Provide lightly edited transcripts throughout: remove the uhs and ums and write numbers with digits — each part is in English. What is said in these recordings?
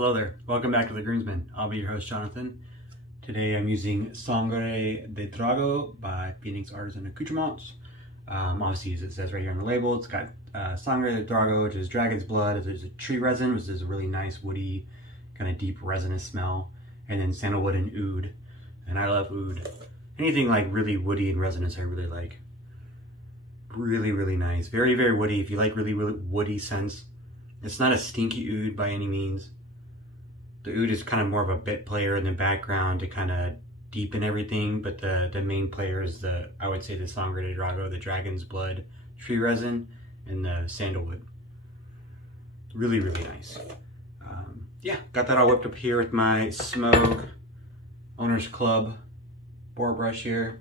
Hello there, welcome back to The Groomsman. I'll be your host, Jonathan. Today I'm using Sangre de Drago by Phoenix Artisan Accoutrements. Obviously, as it says right here on the label, it's got Sangre de Drago, which is dragon's blood. There's a tree resin, which is a really nice woody, kind of deep resinous smell. And then sandalwood and oud. And I love oud. Anything like really woody and resinous I really like. Really, really nice. Very, very woody. If you like really, really woody scents. It's not a stinky oud by any means. The oud is kind of more of a bit player in the background to kind of deepen everything, but the main player is I would say the Sangre de Drago, the dragon's blood tree resin, and the sandalwood. Really, really nice. Yeah, got that all whipped up here with my Smoke Owners Club boar brush here.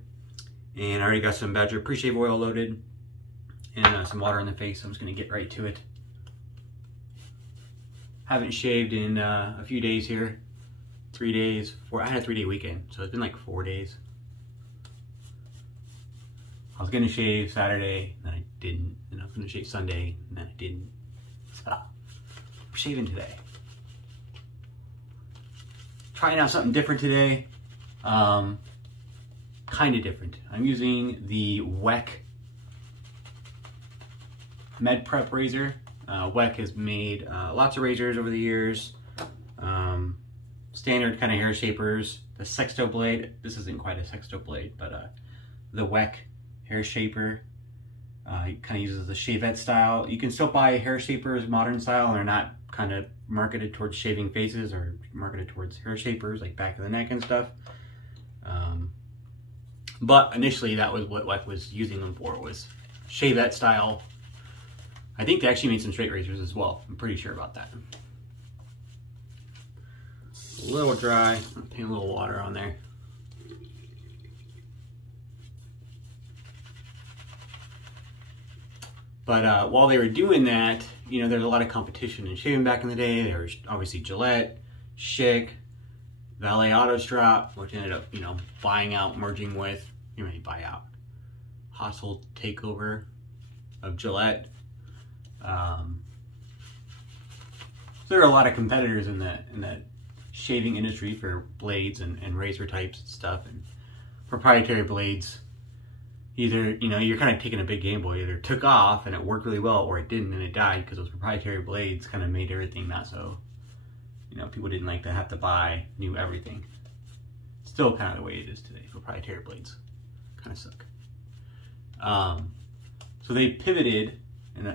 And I already got some Badger pre-shave oil loaded and some water in the face, so I'm just gonna get right to it. Haven't shaved in a few days here. 3 days, I had a 3-day weekend, so it's been like 4 days. I was gonna shave Saturday, and then I didn't. And I was gonna shave Sunday, and then I didn't. So, I'm shaving today. Trying out something different today. Kind of different. I'm using the Weck Med Prep razor. Weck has made lots of razors over the years. Standard kind of hair shapers. The sexto blade, this isn't quite a sexto blade, but the Weck hair shaper kind of uses the shavette style. You can still buy hair shapers modern style, and they're not kind of marketed towards shaving faces or marketed towards hair shapers like back of the neck and stuff. But initially that was what Weck was using them for, was shavette style. I think they actually made some straight razors as well. I'm pretty sure about that. A little dry. I'm putting a little water on there. But while they were doing that, you know, there's a lot of competition in shaving back in the day. There was obviously Gillette, Schick, Valet Auto Strap, which ended up, you know, buying out, merging with, you know, buy out, hostile takeover of Gillette. So there are a lot of competitors in that shaving industry for blades and razor types and stuff, and proprietary blades. Either, you know, you're kind of taking a big gamble, either took off and it worked really well, or it didn't and it died, because those proprietary blades kind of made everything not so, you know, people didn't like to have to buy new everything. Still kind of the way it is today. Proprietary blades kind of suck. So they pivoted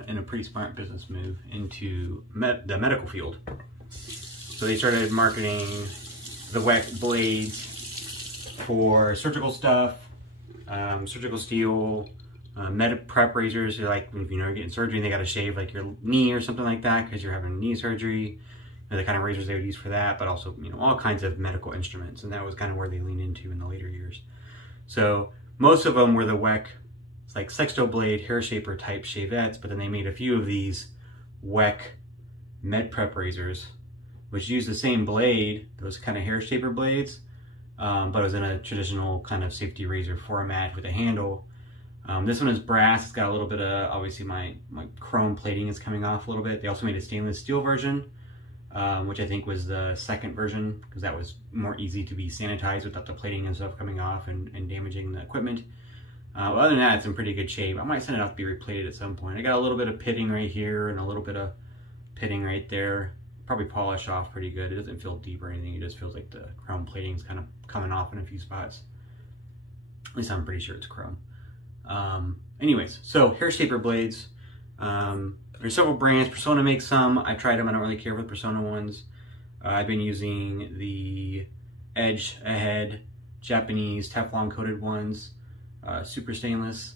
in a pretty smart business move into the medical field. So they started marketing the Weck blades for surgical stuff, surgical steel, med prep razors. They're like, if you know you're getting surgery and they got to shave like your knee or something like that because you're having knee surgery. The kind of razors they would use for that, but also, you know, all kinds of medical instruments. And that was kind of where they leaned into in the later years. So most of them were the Weck, like sexto blade hair shaper type shavettes, but then they made a few of these Weck Med Prep razors, which use the same blade, those kind of hair shaper blades, but it was in a traditional kind of safety razor format with a handle. This one is brass. It's got a little bit of, obviously my chrome plating is coming off a little bit. They also made a stainless steel version, which I think was the second version, because that was more easy to be sanitized without the plating and stuff coming off and damaging the equipment. Other than that, it's in pretty good shape. I might send it off to be replated at some point. I got a little bit of pitting right here and a little bit of pitting right there. Probably polish off pretty good. It doesn't feel deep or anything. It just feels like the chrome plating's kind of coming off in a few spots. At least I'm pretty sure it's chrome. Anyways, so hair shaper blades. There's several brands. Persona makes some. I tried them. I don't really care for the Persona ones. I've been using the Edge Ahead Japanese Teflon coated ones. Super stainless.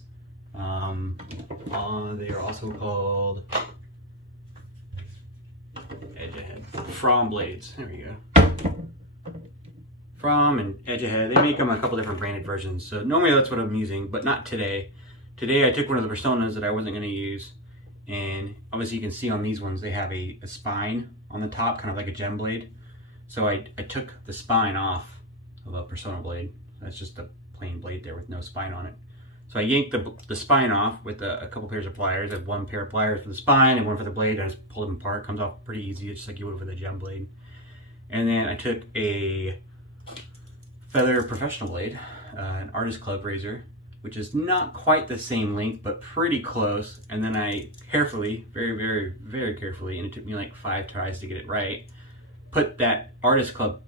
They are also called Edge Ahead From blades. There we go. From and Edge Ahead. They make them a couple different branded versions. So normally that's what I'm using, but not today. Today I took one of the Personas that I wasn't going to use, and obviously you can see on these ones they have a spine on the top, kind of like a gem blade. So I took the spine off of a Persona blade. That's just a plain blade there with no spine on it. So I yanked the spine off with a couple pairs of pliers. I have one pair of pliers for the spine and one for the blade. I just pull them apart. It comes off pretty easy, just like you would with a gem blade. And then I took a Feather Professional blade, an Artist Club razor, which is not quite the same length, but pretty close. And then I carefully, very carefully, and it took me like 5 tries to get it right, put that Artist Club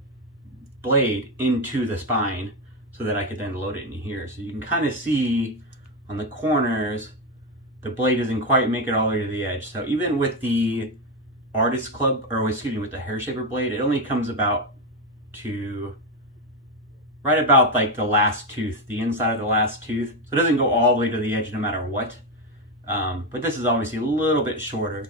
blade into the spine so that I could then load it in here. So you can kind of see on the corners, the blade doesn't quite make it all the way to the edge. So even with the Artist Club, or excuse me, with the hair shaper blade, it only comes about to right about like the last tooth, the inside of the last tooth. So it doesn't go all the way to the edge no matter what. But this is obviously a little bit shorter.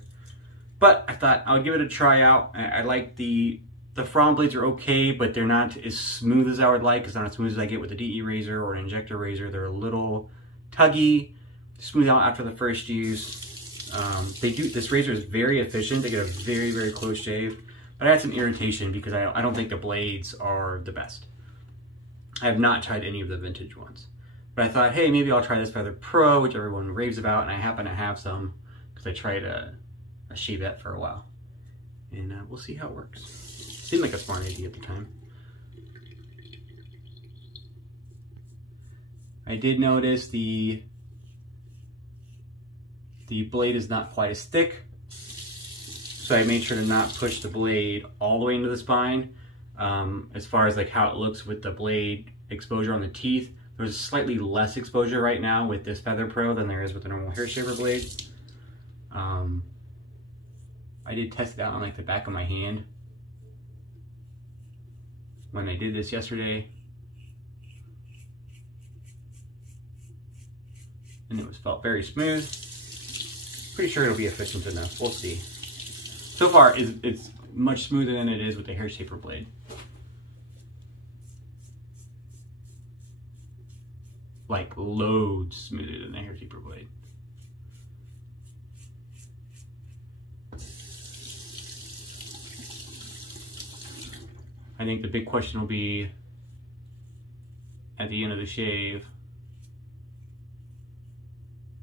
But I thought I would give it a try out. I like the frond blades are okay, but they're not as smooth as I would like. It's not as smooth as I get with a DE razor or an injector razor. They're a little tuggy, smooth out after the first use. This razor is very efficient. They get a very close shave, but I had some irritation because I don't think the blades are the best. I have not tried any of the vintage ones, but I thought, hey, maybe I'll try this Feather Pro, which everyone raves about, and I happen to have some because I tried a shavette for a while, and we'll see how it works. Seemed like a smart idea at the time. I did notice the blade is not quite as thick, so I made sure to not push the blade all the way into the spine. As far as like how it looks with the blade exposure on the teeth, there's slightly less exposure right now with this Feather Pro than there is with the normal hair shaver blade. I did test it out on like the back of my hand when I did this yesterday, and it felt very smooth. Pretty sure it'll be efficient enough. We'll see. So far, it's much smoother than it is with the hair shaper blade. Like loads smoother than the hair shaper blade. I think the big question will be at the end of the shave,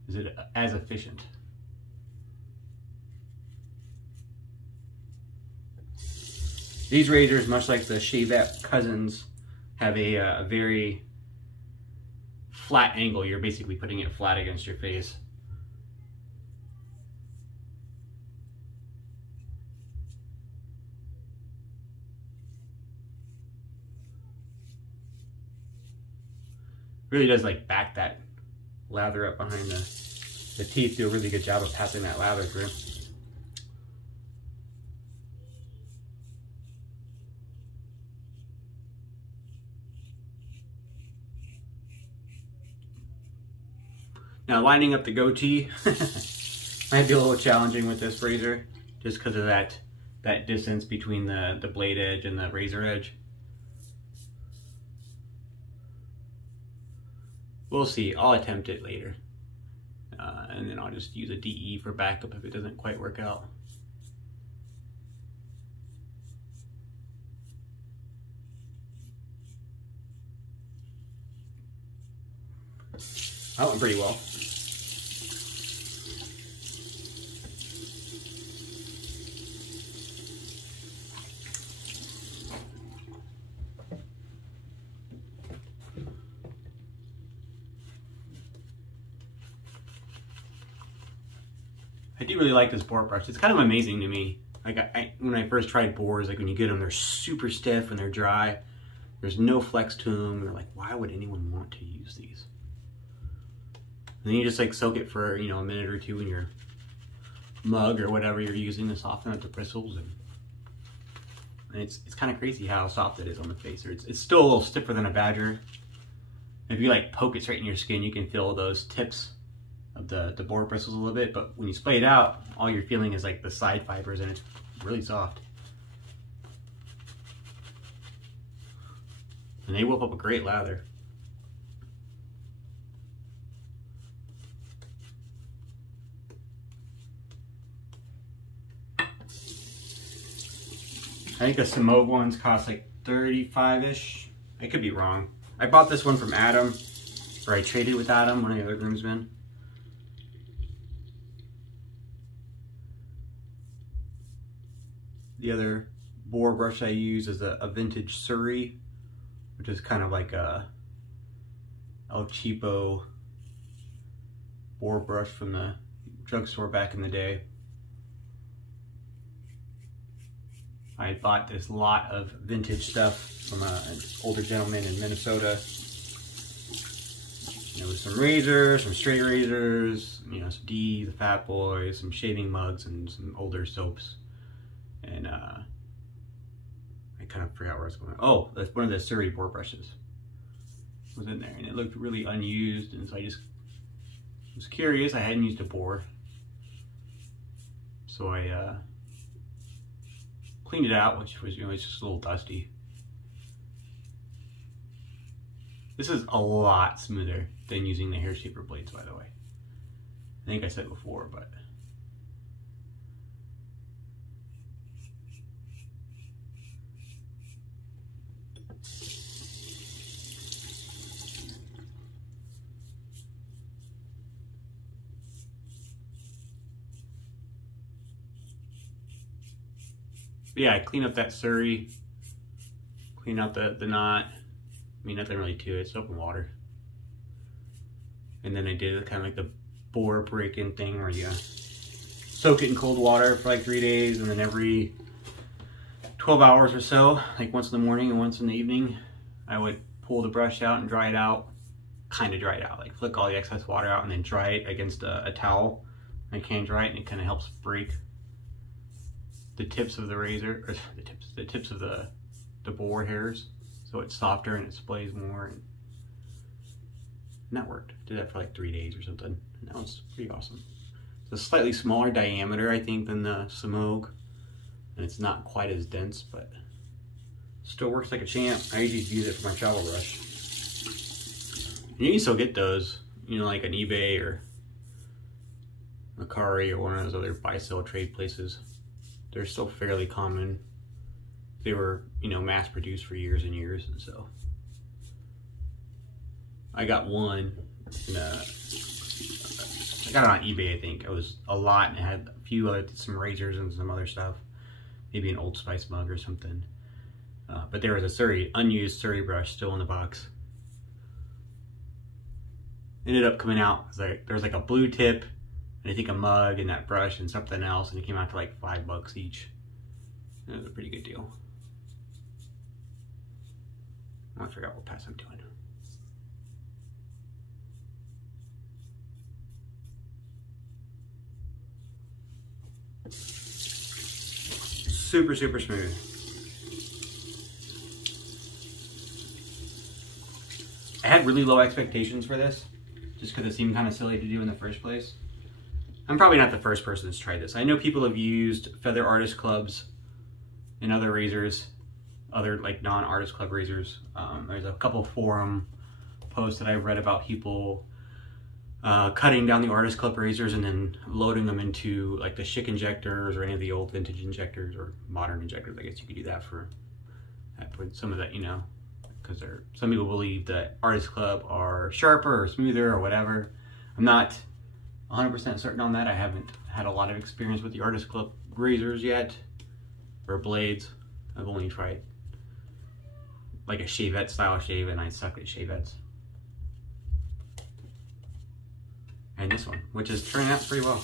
is it as efficient? These razors, much like the shavette cousins, have a very flat angle. You're basically putting it flat against your face. Really does like back that lather up behind the teeth. Do a really good job of passing that lather through. Now lining up the goatee might be a little challenging with this razor, just because of that distance between the blade edge and the razor edge. We'll see. I'll attempt it later. And then I'll just use a DE for backup if it doesn't quite work out. That went pretty well. I do really like this boar brush. It's kind of amazing to me. Like when I first tried boars, like when you get them, they're super stiff and they're dry. There's no flex to them. They're like, why would anyone want to use these? And then you just like soak it for, you know, a minute or two in your mug or whatever you're using to soften up the bristles, and it's kind of crazy how soft it is on the face. It's still a little stiffer than a badger. If you like poke it straight in your skin, you can feel those tips of the boar bristles a little bit, but when you splay it out, all you're feeling is like the side fibers, and it's really soft. And they whip up a great lather. I think the Simove ones cost like 35-ish. I could be wrong. I bought this one from Adam, or I traded with Adam, one of the other groomsmen. The other bore brush I use is a vintage Surrey, which is kind of like a El Cheapo bore brush from the drugstore back in the day. I bought this lot of vintage stuff from an older gentleman in Minnesota. There was some razors, some straight razors, you know, some D, the Fat Boys, some shaving mugs, and some older soaps. And I kind of forgot where I was going. Oh, that's one of the Surrey bore brushes was in there, and it looked really unused, and so I just was curious. I hadn't used a bore, so I cleaned it out, which was, you know, it's just a little dusty. This is a lot smoother than using the hair shaper blades, by the way. I think I said before, but yeah, I clean up that Surrey, clean out the knot. I mean, nothing really to it, soap and water. And then I did kind of like the bore break-in thing where you soak it in cold water for like 3 days, and then every 12 hours or so, like once in the morning and once in the evening, I would pull the brush out and dry it out, kind of dry it out, like flick all the excess water out and then dry it against a towel. I can dry it, and it kind of helps break the tips of the razor, or the tips of the bore hairs, so it's softer and it sprays more. And that worked. Did that for like 3 days or something, and that was pretty awesome. It's a slightly smaller diameter, I think, than the Samog, and it's not quite as dense, but still works like a champ. I usually use it for my travel brush. And you can still get those, you know, like on eBay or Mercari or one of those other buy-sell trade places. They're still fairly common. They were, you know, mass-produced for years and years, and so I got one. I got it on eBay, I think. It was a lot, and it had a few other, some razors and some other stuff. Maybe an Old Spice mug or something. But there was a Surrey, unused Surrey brush still in the box. Ended up coming out, there was like a blue tip, and I think a mug and that brush and something else, and it came out to like $5 each. It was a pretty good deal. I forgot what pass I'm doing. Super, super smooth. I had really low expectations for this, just because it seemed kind of silly to do in the first place. I'm probably not the first person that's tried this. I know people have used feather artist clubs and other razors, other like non-artist club razors. There's a couple forum posts that I've read about people cutting down the artist club razors and then loading them into like the Schick injectors or any of the old vintage injectors or modern injectors. I guess you could do that for some of that, you know, because some people believe that artist club are sharper or smoother or whatever. I'm not 100% certain on that. I haven't had a lot of experience with the artist club razors yet, or blades. I've only tried like a shavette style shave, and I suck at shavettes. And this one, which is turning out pretty well.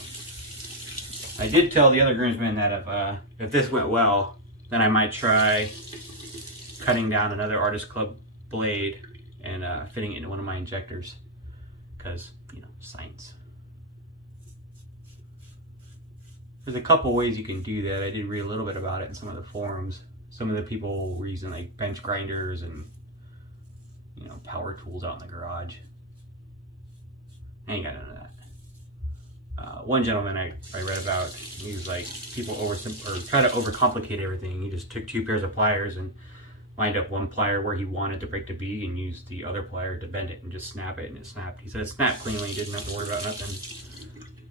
I did tell the other groomsmen that if this went well, then I might try cutting down another artist club blade and fitting it into one of my injectors, because, you know, science. There's a couple ways you can do that. I did read a little bit about it in some of the forums. Some of the people were using like bench grinders and, you know, power tools out in the garage. I ain't got none of that. One gentleman I read about, he was like, people try to overcomplicate everything. He just took 2 pairs of pliers and lined up one plier where he wanted the break to be and used the other plier to bend it and just snap it, and it snapped. He said it snapped cleanly, he didn't have to worry about nothing.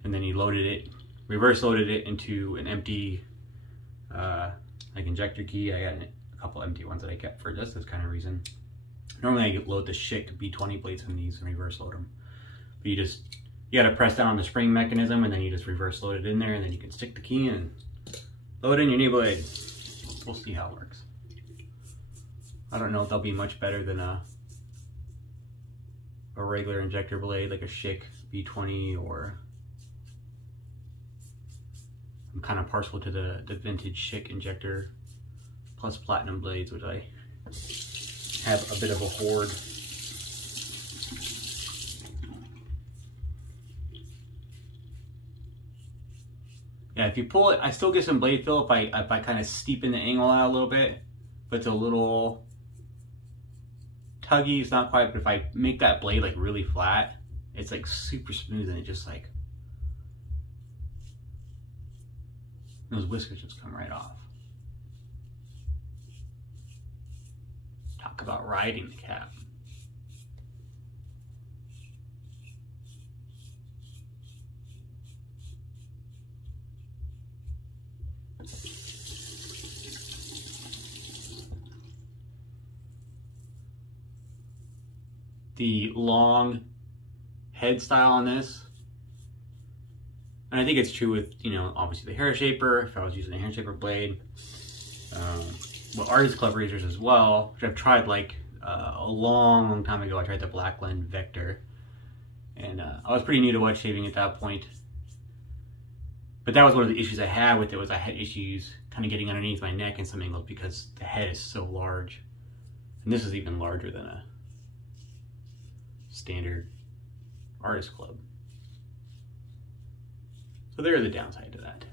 And then he loaded it, reverse loaded it into an empty like injector key. I got a couple empty ones that I kept for just this kind of reason. Normally I load the Schick B20 blades from these and reverse load them. But you gotta press down on the spring mechanism, and then you just reverse load it in there, and then you can stick the key and load in your new blade. we'll see how it works. I don't know if they'll be much better than a regular injector blade, like a Schick V20, or I'm kind of partial to the vintage Schick injector plus platinum blades, which I have a bit of a hoard. Yeah, if you pull it, I still get some blade feel if I kind of steepen the angle out a little bit, but it's a little tuggy. It's not quite, but if I make that blade like really flat, it's like super smooth, and it just like, those whiskers just come right off. Talk about riding the cap. The long head style on this, and I think it's true with, you know, obviously the hair shaper, if I was using a hair shaper blade, well, Artist Club razors as well, which I've tried like a long time ago. I tried the Blackland Vector, and I was pretty new to wet shaving at that point, but that was one of the issues I had with it, was I had issues kind of getting underneath my neck in some angles because the head is so large, and this is even larger than a standard Artist Club. So there is a downside to that.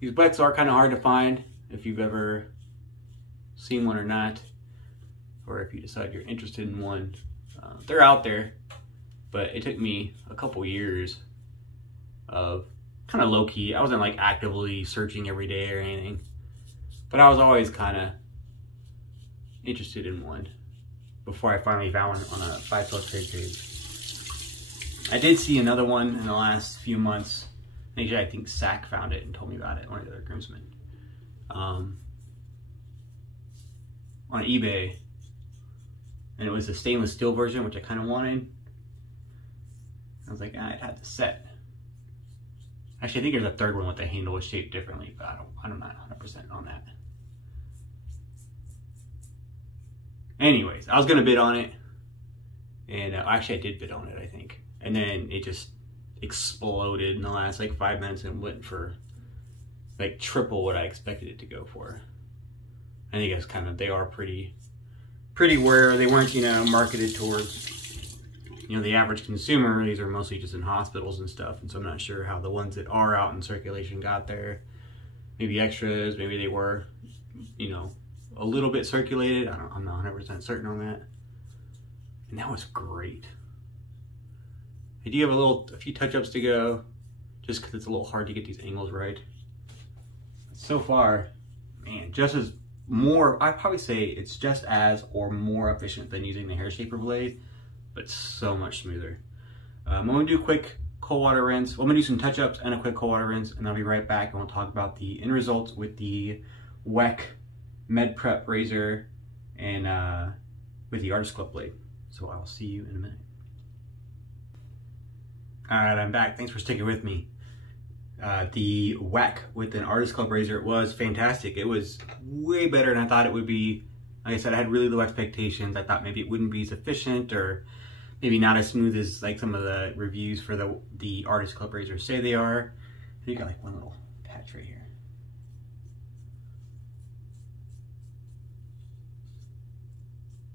These Wecks are kind of hard to find if you've ever seen one or not, or if you decide you're interested in one. They're out there, but it took me a couple years of kind of low-key. I wasn't like actively searching every day or anything, but I was always kind of interested in one before I finally found one on a 512 trade page. I did see another one in the last few months. Actually, I think Sack found it and told me about it, one of the other groomsmen, on eBay, and it was a stainless steel version, which I kind of wanted. I was like, I'd have to set. Actually, I think there's a third one with the handle was shaped differently, but I'm not 100% on that. Anyways, I was gonna bid on it, and actually I did bid on it, I think, and then it just exploded in the last like 5 minutes and went for like triple what I expected it to go for. I think it's kind of, they are pretty rare. They weren't, you know, marketed towards, you know, the average consumer. These are mostly just in hospitals and stuff, and so I'm not sure how the ones that are out in circulation got there. Maybe extras, maybe they were, you know, a little bit circulated. I'm not 100% certain on that. And that was great. I do have a few touch-ups to go, just because it's a little hard to get these angles right. So far, man, just as more, I'd probably say it's just as or more efficient than using the hair shaper blade, but so much smoother. I'm gonna do a quick cold water rinse. Well, I'm gonna do some touch-ups and a quick cold water rinse, and I'll be right back and we'll talk about the end results with the Weck Med Prep razor and with the Artist Club blade. So I will see you in a minute. All right, I'm back. Thanks for sticking with me. The Weck with an Artist Club razor was fantastic. It was way better than I thought it would be. Like I said, I had really low expectations. I thought maybe it wouldn't be as efficient, or maybe not as smooth as like some of the reviews for the Artist Club razors say they are. You got like one little patch right here.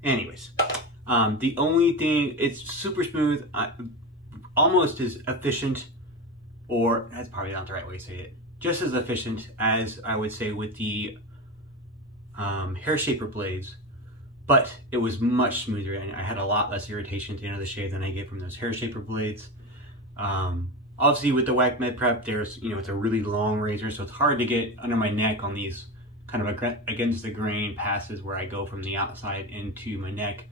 Anyways, the only thing, it's super smooth, almost as efficient, or that's probably not the right way to say it, just as efficient as I would say with the hair shaper blades, but it was much smoother, and I had a lot less irritation at the end of the shave than I get from those hair shaper blades. Obviously with the Weck Med Prep, there's, you know, it's a really long razor, so it's hard to get under my neck on these kind of against the grain passes where I go from the outside into my neck.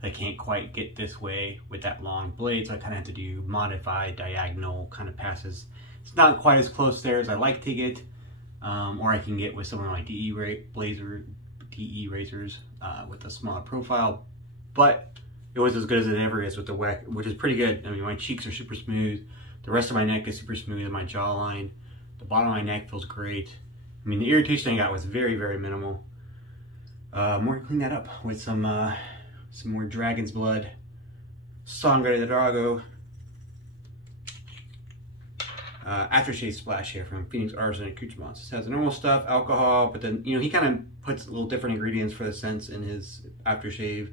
I can't quite get this way with that long blade, so I kind of have to do modified diagonal kind of passes. It's not quite as close there as I like to get, or I can get with some of my DE razors with a smaller profile, but it was as good as it ever is with the Weck, which is pretty good. I mean, my cheeks are super smooth. The rest of my neck is super smooth in my jawline. The bottom of my neck feels great. I mean, the irritation I got was very, very minimal. I'm going to clean that up with some more Dragon's Blood Sangre De Drago aftershave splash here from Phoenix Artisan Accoutrements. This has the normal stuff, alcohol, but then, you know, he kind of puts little different ingredients for the scents in his aftershave.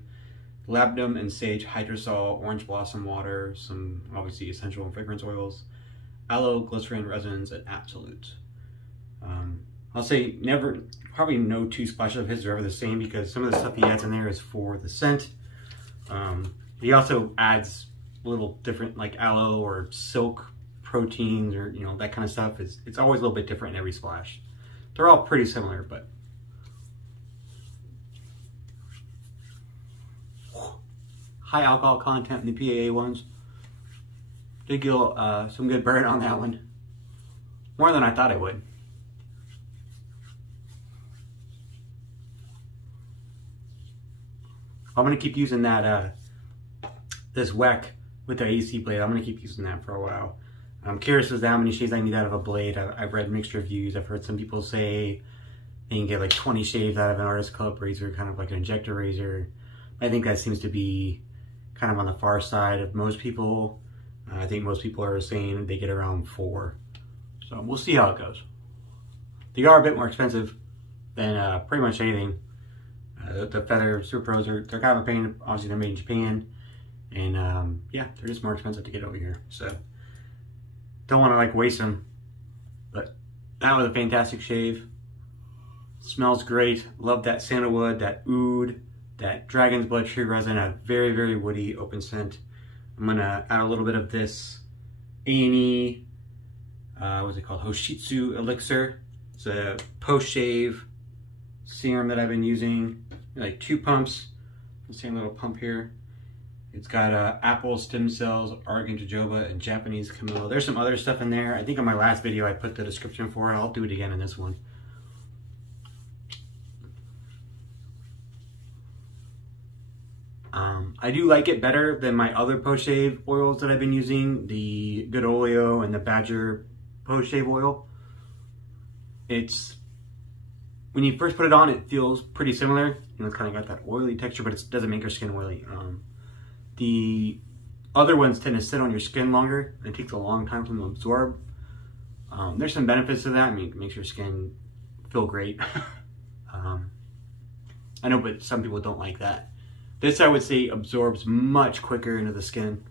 Labdanum and sage hydrosol, orange blossom water, some obviously essential and fragrance oils, aloe, glycerin, resins, and absolute. I'll say probably no two splashes of his are ever the same because some of the stuff he adds in there is for the scent. He also adds little different like aloe or silk proteins or, you know, that kind of stuff. It's always a little bit different in every splash. They're all pretty similar, but high alcohol content in the PAA ones. Did get some good burn on that one. More than I thought it would. I'm gonna keep using that this Weck with the AC blade. I'm gonna keep using that for a while. I'm curious as to how many shades I need out of a blade. I've read mixed reviews. I've heard some people say they can get like 20 shaves out of an Artist Club razor, kind of like an injector razor. I think that seems to be kind of on the far side of most people. I think most people are saying they get around 4. So we'll see how it goes. They are a bit more expensive than pretty much anything. The Feather Super Pros they're kind of a pain. Obviously, they're made in Japan, and yeah, they're just more expensive to get over here. So don't want to like waste them. But that was a fantastic shave. Smells great. Love that sandalwood, that oud, that Dragon's Blood tree resin. A very, very woody open scent. I'm gonna add a little bit of this A&E. What's it called? Hoshitsu elixir. It's a post shave serum that I've been using. Like 2 pumps, the same little pump here. It's got apple stem cells, argan jojoba, and Japanese camilla. There's some other stuff in there. I think on my last video I put the description for it. I'll do it again in this one. I do like it better than my other post shave oils that I've been using, the Good Oleo and the Badger post shave oil. When you first put it on, it feels pretty similar. You know, it's kind of got that oily texture, but it doesn't make your skin oily. The other ones tend to sit on your skin longer. It takes a long time for them to absorb. There's some benefits to that. I mean, it makes your skin feel great. I know, but some people don't like that. This, I would say, absorbs much quicker into the skin.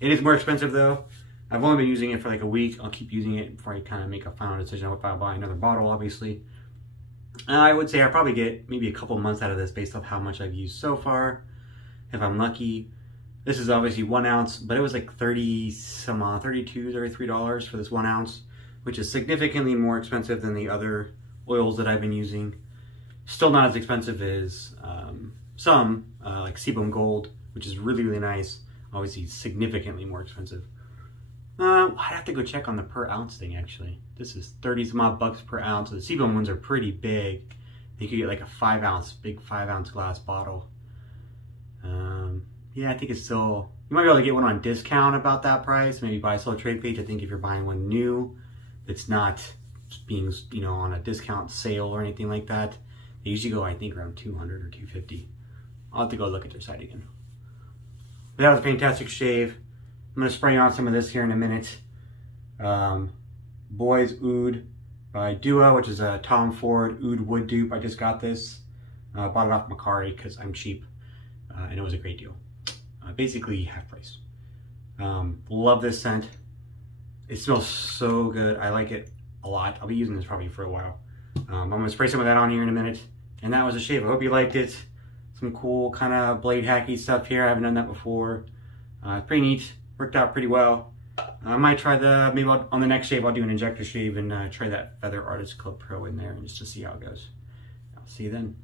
It is more expensive though. I've only been using it for like a week. I'll keep using it before I kind of make a final decision if I'll buy another bottle, obviously. I would say I'll probably get maybe a couple months out of this based off how much I've used so far, if I'm lucky. This is obviously 1 ounce, but it was like $32, $33 for this 1 ounce, which is significantly more expensive than the other oils that I've been using. Still not as expensive as some, like Sebum Gold, which is really, really nice. Obviously significantly more expensive. I'd have to go check on the per ounce thing actually. This is 30 some odd bucks per ounce. The Sebum ones are pretty big. You could get like a 5 ounce, big 5 ounce glass bottle. Yeah, I think it's still, you might be able to get one on discount about that price. Maybe buy a slow trade page. I think if you're buying one new, it's not being, you know, on a discount sale or anything like that. They usually go, I think, around 200 or 250. I'll have to go look at their site again. But that was a fantastic shave. I'm gonna spray on some of this here in a minute. Boys Oudh by Duo, which is a Tom Ford Oud wood dupe. I just got this. Bought it off Macari because I'm cheap, and it was a great deal. Basically half price. Love this scent. It smells so good. I like it a lot. I'll be using this probably for a while. I'm gonna spray some of that on here in a minute. And that was a shave. I hope you liked it. Some cool kind of blade hacky stuff here. I haven't done that before. Pretty neat. Worked out pretty well. I might try maybe on the next shave I'll do an injector shave and try that Feather Artist Club Pro in there just to see how it goes. I'll see you then.